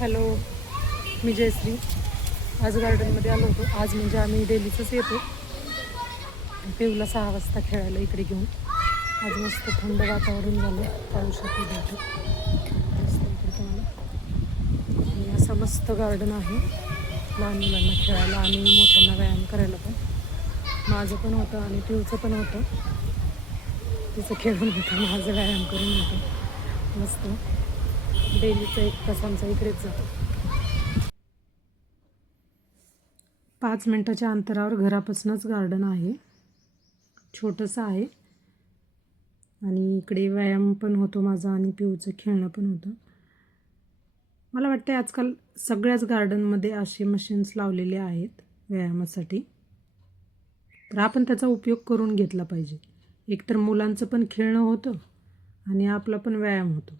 Hello, मी जयश्री. आज गार्डनमध्ये आलो होतो. आज म्हणजे आम्ही डेलीचंच येतो. पिऊला 6 वाजता खेळायला इकडे घेऊन. आज मस्त थंड वातावरण झालं, पावसाचं भेटत मस्त इकडे तुम्हाला. आणि असं मस्त गार्डन आहे लहान मुलांना खेळायला आणि मोठ्यांना व्यायाम करायला पण. माझं पण होतं आणि पिऊचं पण होतं. तिचं खेळून होतं, माझं व्यायाम करून होतं. मस्त डेलीचं 1 तास आमचा इकडेच जातो. 5 मिनटाच्या अंतरावर घरापासूनच गार्डन आहे. छोटंसं आहे आणि इकडे व्यायाम पण होतो माझा आणि पिऊचं खेळणं पण होतं. मला वाटते आजकाल सगळ्याच गार्डनमध्ये असे मशीन्स लावलेले आहेत व्यायामासाठी. तर आपण त्याचा उपयोग करून घेतला पाहिजे. एकतर मुलांचं पण खेळणं होतं आणि आपला पण व्यायाम होतो.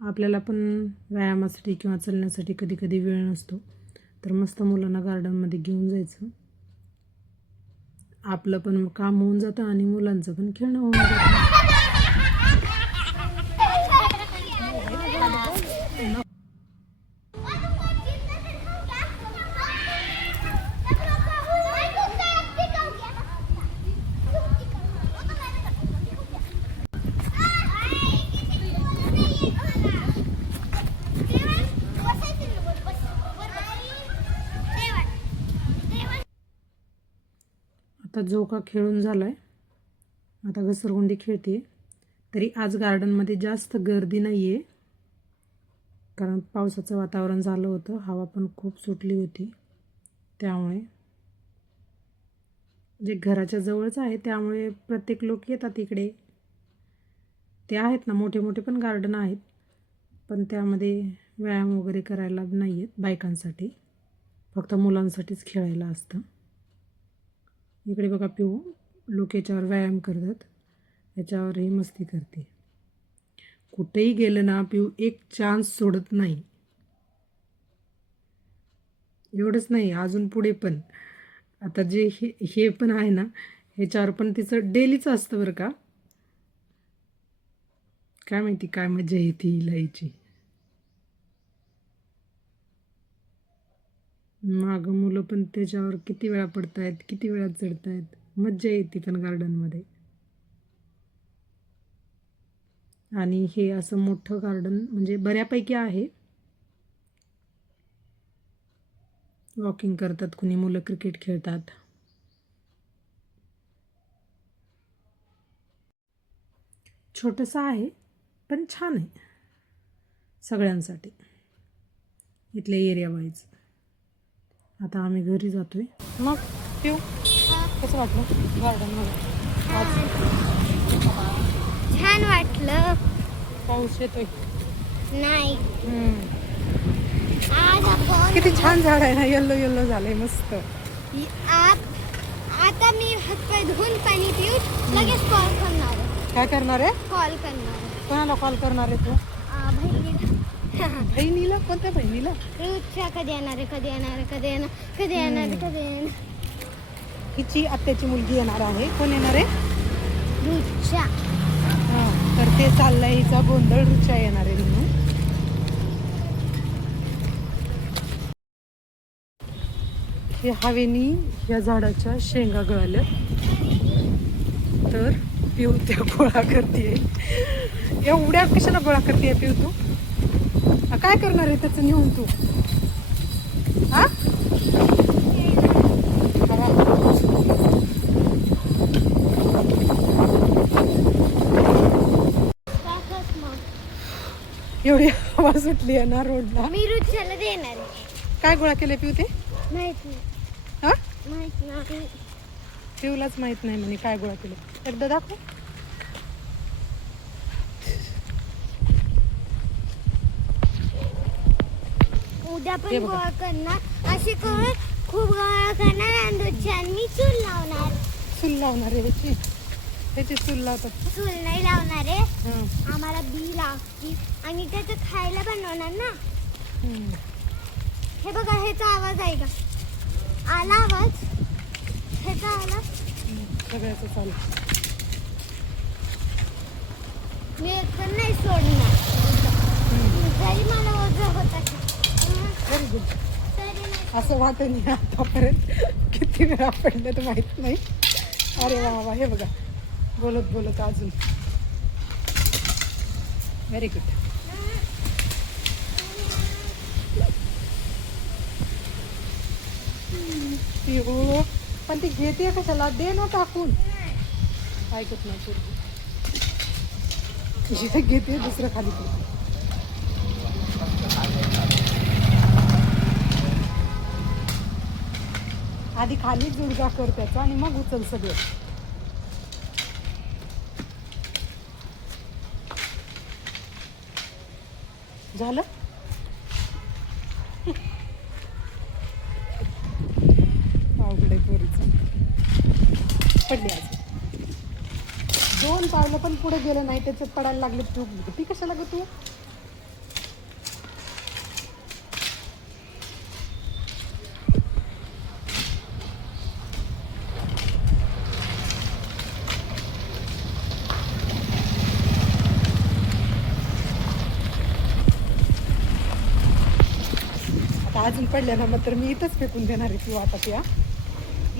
आपल्याला पण व्यायामासाठी किंवा चालण्यासाठी कधी कधी वेळ नसतो, तर मस्त मुलांना गार्डनमध्ये घेऊन जायचं. आपलं पण काम होऊन जातं आणि मुलांचं पण खेळणं होऊन जातं. आता झोका खेळून झाला आहे, आता घसरगुंडी खेळते. तरी आज गार्डनमध्ये जास्त गर्दी नाही आहे, कारण पावसाचं वातावरण झालं होतं, हवा पण खूप सुटली होती. त्यामुळे जे घराच्या जवळच आहे त्यामुळे प्रत्येक लोक येतात इकडे. ते आहेत ना, मोठे मोठे पण गार्डन आहेत, पण त्यामध्ये व्यायाम वगैरे करायला नाही आहेत बायकांसाठी, फक्त मुलांसाठीच खेळायला असतं. इकडे बघा, पिऊ लोक याच्यावर व्यायाम करतात, याच्यावरही मस्ती करते. कुठेही गेलं ना, पिऊ एक चान्स सोडत नाही. एवढंच नाही, अजून पुढे पण आता जे हे पण आहे ना, ह्याच्यावर पण तिचं डेलीचं असतं बरं का. काय माहिती काय मजा येते हिला याची. मागं मुलं पण त्याच्यावर किती वेळा पडतायत, किती वेळा चढतायत. मज्जा येते पण गार्डनमध्ये. आणि हे असं मोठं गार्डन म्हणजे बऱ्यापैकी आहे. वॉकिंग करतात कुणी, मुलं क्रिकेट खेळतात. छोटंसं आहे पण छान आहे सगळ्यांसाठी, इथल्या एरिया वाईज. आता आम्ही घरी जातोय. मग पिऊ कसं वाटलं गार्डनमध्ये? छान वाटलं. पाऊस येतोय नाही, आज आपण किती छान झाड आहे ना, येल्लो येल्लो झालंय मस्त. आता मी हातपाय धुवून पाणी पिऊन लगेच कॉल करणार आहे. काय करणार आहे? कॉल करणार आहे. कोणाला कॉल करणार आहे तू? बहिणीला. कोणत्या बहिणीला? रुच्या. कधी येणार आहे, कधी येणार आहे, कधी येणार, कधी येणार, कधी येणार. हिची आत्याची मुलगी येणार आहे. कोण येणार आहे? रुच्या. हां, तर ते चाललंय हिचा गोंधळ. रुच्या येणार आहे म्हणून. हे हवेनी या झाडाच्या शेंगा गळाल्या, तर पिऊ त्या गोळा करते. एवढ्या कशाला गोळा करते पिऊ तू? काय करणार आहे त्याचं नेऊन तू? हा, एवढी हवा सुटली आहे ना रोडला. मी रुच्याला देणार आहे. काय गोळा केले पिऊ ते? माहित नाही. हा, माहित नाही. पिऊलाच माहित नाही म्हणे काय गोळा केले. एकदा दाखव. उद्या पण गोळा करणार, असे करून खूप गोळा करणार आणि रुच्याला मी चूल लावणार. चूल लावणार आहे ह्याची? ह्याची चूल लावतात? चूल नाही लावणार आहे, आम्हाला बी लागती आणि त्याचं खायला बनवणार ना. हे बघा, ह्याचा आवाज आहे का? आला आवाज? ह्याचा आला? सगळ्याचं चालू. मी एकतर नाही सोडणार, जरी मला ओझं होत असं वाटत नाही आतापर्यंत किती वेळा पडलं तर माहित नाही. अरे वा वा, हे बघा बोलत बोलत अजून. Very good. पिहू पण ती घेते कशाला, दे ना टाकून. ऐकत नाही पूर्वी घेते दुसरं खाली पडते. आधी खाली जुडगा कर त्याचा आणि मग उचल सगळं. झालं. अवघडे पोरीचं. पडली आज 2 पावलं पण पुढे गेलं नाही, त्याच्यात पडायला लागले. तू ती कशाला ग तू. अजून पडल्या ना मग तर मी इथंच फेकून देणार आहे. तू आता त्या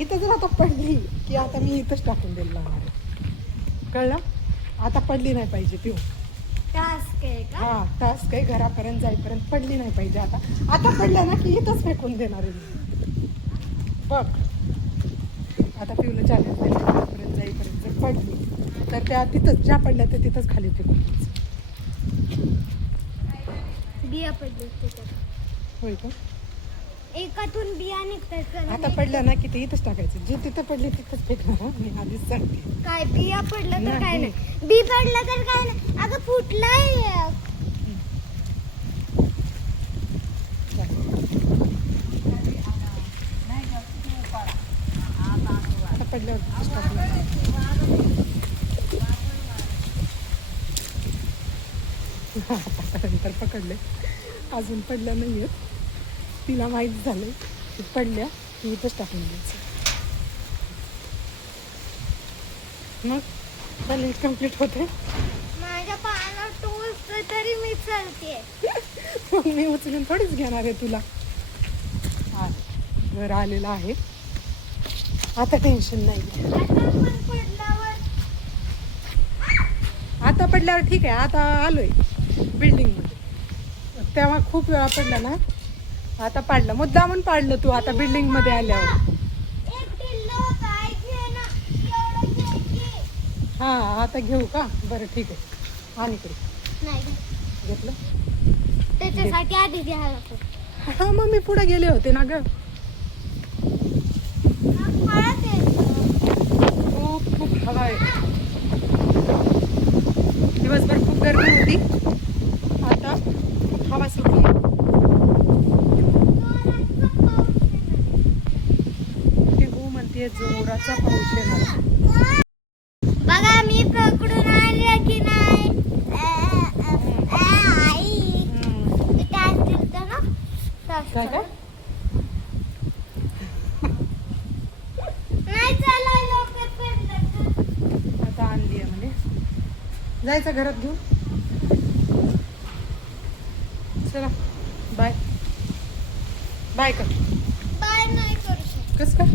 इथं जर आता पडली की आता मी इथंच टाकून द्यायला लागणार आहे. कळलं. आता पडली नाही पाहिजे पिऊ. टास्क आहे का? हा टास्क आहे. घरापर्यंत जाईपर्यंत पडली नाही पाहिजे. आता पडल्या ना की इथंच फेकून देणार आहे मी. बघ आता पिऊला चॅलेंज दिलं. घरापर्यंत जाईपर्यंत जर पडली तर त्या तिथंच, ज्या पडल्या त्या तिथंच खाली फेकून द्यायचं. बिया पडली त्याच्यात. होय का. एकातून बिया निघतात. आता पडल्या ना की ते इथंच टाकायचं. जे तिथं पडले तिथंच फेकणार. मी आधीच सांगते. काय बिया पडलं तर काय नाही. नाही. बी पडलं तर काय नाही. अगं फुटलाय. आता पडल्यावर तिथंच टाकणार. आतापर्यंत पकडले, अजून पडल्या नाही आहेत. तिला माहीत झालं की पडल्या की इथंच टाकून द्यायचं. मग चॅलेंज कम्प्लीट होते. माझ्या पायाला टोचतं तरी मी चालते. मग मी उचलून थोडीच घेणार आहे तुला. हा घर आलेलं आहे. आता टेन्शन नाही. आता पडल्यावर ठीक आहे. आता आलोय बिल्डिंगमध्ये. तेव्हा खूप वेळा पडला ना. आता पाडलं मुद्दामून पाडलं तू. आता बिल्डिंगमध्ये आल्यावर हा आता घेऊ का. बरं ठीक आहे. आणि इकडे नाही घेतलं. त्याच्यासाठी आधी घ्यायला लागतो. हा मग मी पुढे गेले होते ना ग. खूप खूप हवा आहे. दिवसभर खूप गर्मी होती. आता खूप हवा सुटली. ती हो म्हणते जोराचा पाऊस येणार. बघा मी पकडून आणले की नाही. आई टास्क दिलता ना. काय काय नाही चालाय लवकर पडलं. आता आणली आहे म्हणजे जायचं घरात घेऊन. चला बाय. बाय कर. बाय नाही करू शकत. कसं काय.